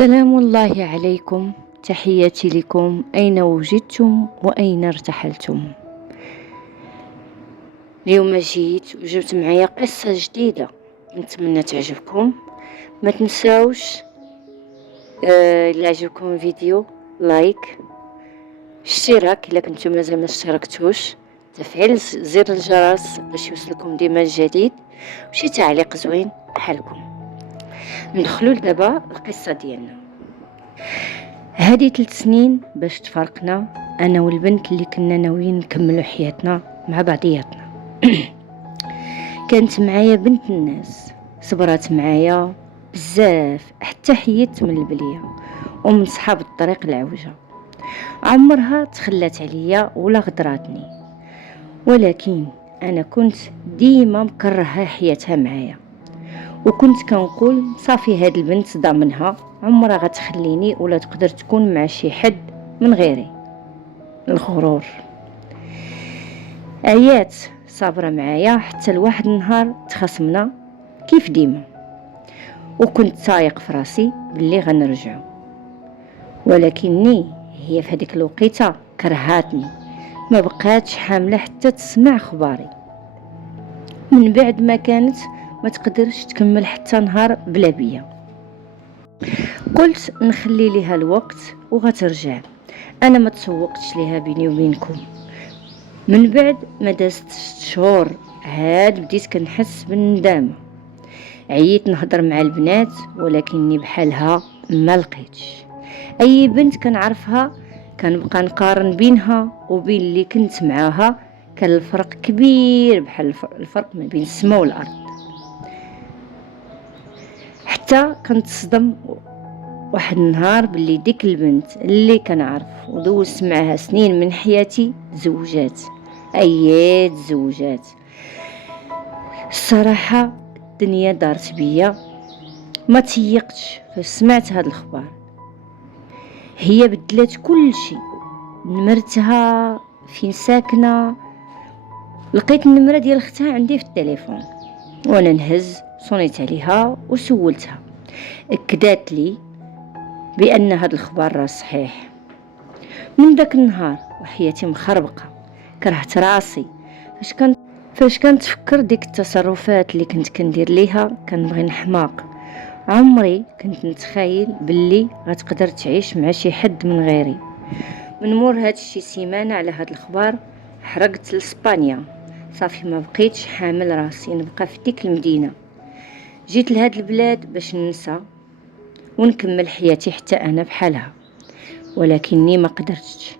سلام الله عليكم، تحياتي لكم أين وجدتم وأين ارتحلتم. اليوم جيت وجبت معايا قصة جديدة، نتمنى تعجبكم. ما تنساوش إلا عجبكم الفيديو لايك، اشتراك إلا كنتم مازال ما اشتركتوش، تفعيل زر الجرس باش يوصلكم ديما الجديد، وشي تعليق زوين بحالكم. ندخلوا دابا القصة ديالنا. هذه 3 سنين باش تفرقنا انا والبنت اللي كنا ناويين نكملوا حياتنا مع بعضياتنا. كانت معايا بنت الناس، صبرات معايا بزاف حتى حيت من البليه ومن صحاب الطريق العوجه. عمرها تخلات عليا ولا غدراتني، ولكن انا كنت ديما مكرهه حياتها معايا، وكنت كنقول صافي هاد البنت ضامنها عمرها غتخليني ولا تقدر تكون مع شي حد من غيري. الغرور. عيات صابره معايا حتى لواحد النهار تخاصمنا كيف ديما، وكنت سايق في راسي باللي غنرجعو، ولكني هي في هذيك الوقيته كرهاتني، ما بقاتش حامله حتى تسمع اخباري. من بعد ما كانت ما تقدرش تكمل حتى نهار بلا بيا، قلت نخلي ليها الوقت وغترجع. انا ما تسوقتش ليها بيني وبينكم. من بعد ما دازت 6 شهور عاد بديت كنحس بالندامه. عييت نهضر مع البنات ولكني بحالها ما لقيتش اي بنت كنعرفها. كنبقى نقارن بينها وبين اللي كنت معاها، كان الفرق كبير بحال الفرق ما بين السماء والارض. حتى كنت صدم واحد النهار باللي ديك البنت اللي كنعرف ودوزت معها سنين من حياتي زوجات. ايات زوجات. الصراحه الدنيا دارت بيا، ما تيقتش فاش سمعت هاد الخبر. هي بدلت كل شيء، نمرتها، فين ساكنه. لقيت النمره ديال اختها عندي في التليفون، وانا نهز صونيت عليها وسولتها. اكدات لي بان هذا الخبر راه صحيح. من داك النهار وحياتي مخربقه، كرهت راسي فاش كنتفكر ديك التصرفات اللي كنت كندير ليها. كنبغي نحماق. عمري كنت نتخيل باللي غتقدر تعيش مع شي حد من غيري. من مور هاد شي سيمانه على هاد الخبر حرقت لاسبانيا، صافي ما بقيتش حامل راسي نبقى في ديك المدينه. جيت لهاد البلاد باش ننسى ونكمل حياتي حتى انا بحالها، ولكني ما قدرتش.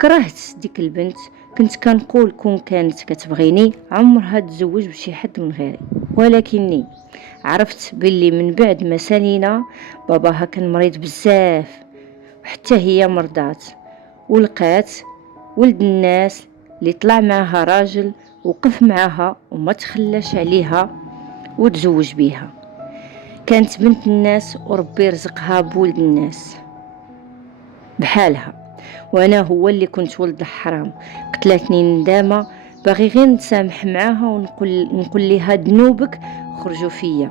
كرهت ديك البنت. كنت كنقول كون كانت كتبغيني عمرها تزوج بشي حد من غيري، ولكني عرفت باللي من بعد ما سالينا باباها كان مريض بزاف، وحتى هي مرضات، ولقات ولد الناس اللي طلع معها راجل وقف معها وما تخلاش عليها وتزوج بيها. كانت بنت الناس وربي رزقها بولد الناس بحالها، وانا هو اللي كنت ولد الحرام. قتلتني ندامه، باغي غير نتسامح معاها ونقول ليها ذنوبك خرجوا فيا.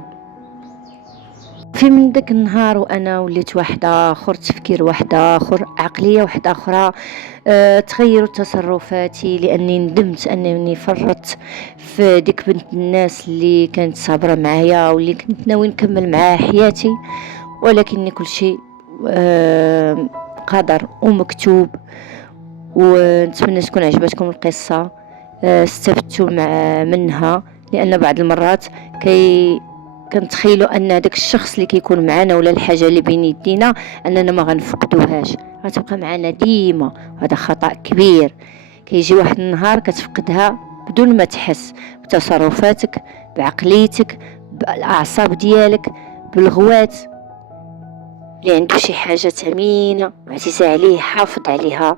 في من داك النهار وانا وليت واحد اخر، تفكير واحد اخر، عقليه واحد اخرى. تغيروا تصرفاتي لاني ندمت انني فرطت في ديك بنت الناس اللي كانت صابره معايا واللي كنت ناوي نكمل معاها حياتي، ولكن كل شيء قدر ومكتوب. ونتمنى تكون عجبتكم القصه، استفدتوا منها، لان بعض المرات كنتخيلوا ان داك الشخص اللي كيكون معنا ولا الحاجه اللي بين يدينا اننا ما غنفقدوهاش، غتبقى معنا ديما. هذا خطا كبير. كيجي واحد النهار كتفقدها بدون ما تحس، بتصرفاتك، بعقليتك، بالاعصاب ديالك، بالغوات. اللي عنده شي حاجه ثمينه وعزيزه عليه حافظ عليها.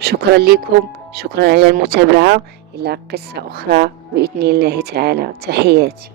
شكرا لكم، شكرا على المتابعه. الى قصه اخرى باذن الله تعالى. تحياتي.